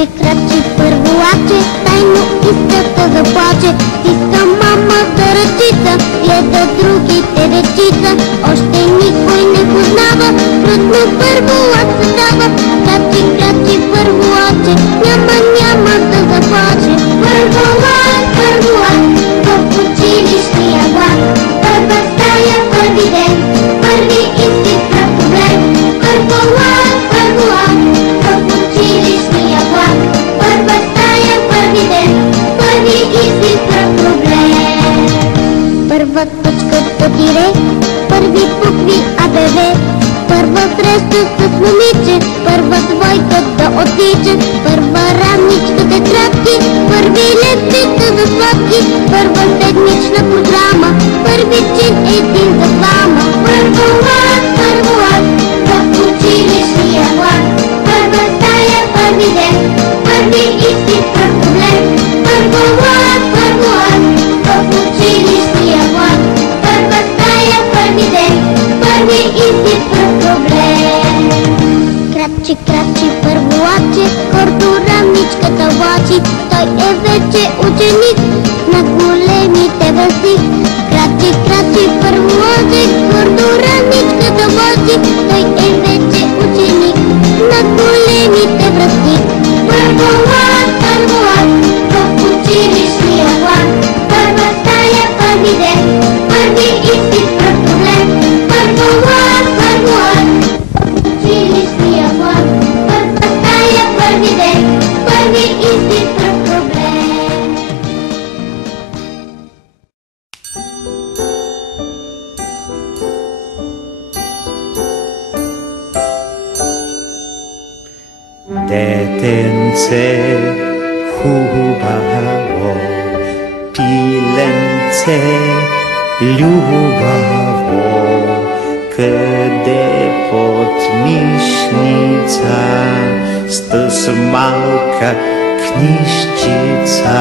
крачи, първолаче, тайно иската да плаче. Стиска мамата ръчица, гледа другите дечица. Още никой не познава, трудно първолач се дава. Крачи, крачи, първолаче, няма да заплаче. Първолач, първолач, в училищния влак. Първа стая, първи ден, първи изпит на проблем. Първолач, първолач, в училищния влак. Първа стая, първи ден, първи изпит на проблем. Първа точка до тире, първи букви АБВ. Първа среща с момиче, първа двойка да оттича. Първа равничка тетрадки, първи лепчета за сладки. Първа седмична програма, първи чин един за двама. Първолач, първолач, в училищния влак. Първа стая, първи ден, първи изпит на проблем. Първолач, първолач, в училищния влак. Първа стая, първи ден, първи изпит на проблем. Крачи, крачи, първолаче, гордо равничката влачи. Той е вече ученик на големите връзки. Крачи, крачи, първолаче, гордо равничката влачи. Той е вече ученик на големите връзки. Първолач, първолач, в училищния влак. Първа стая, първи ден, първи изпит на проблем. Първолач, първолач, в училищния влак. Първа стая, първи ден, първи изпит на проблем. Детенце хубаво, пиленце любаво, къде под мишница с малка книжчица.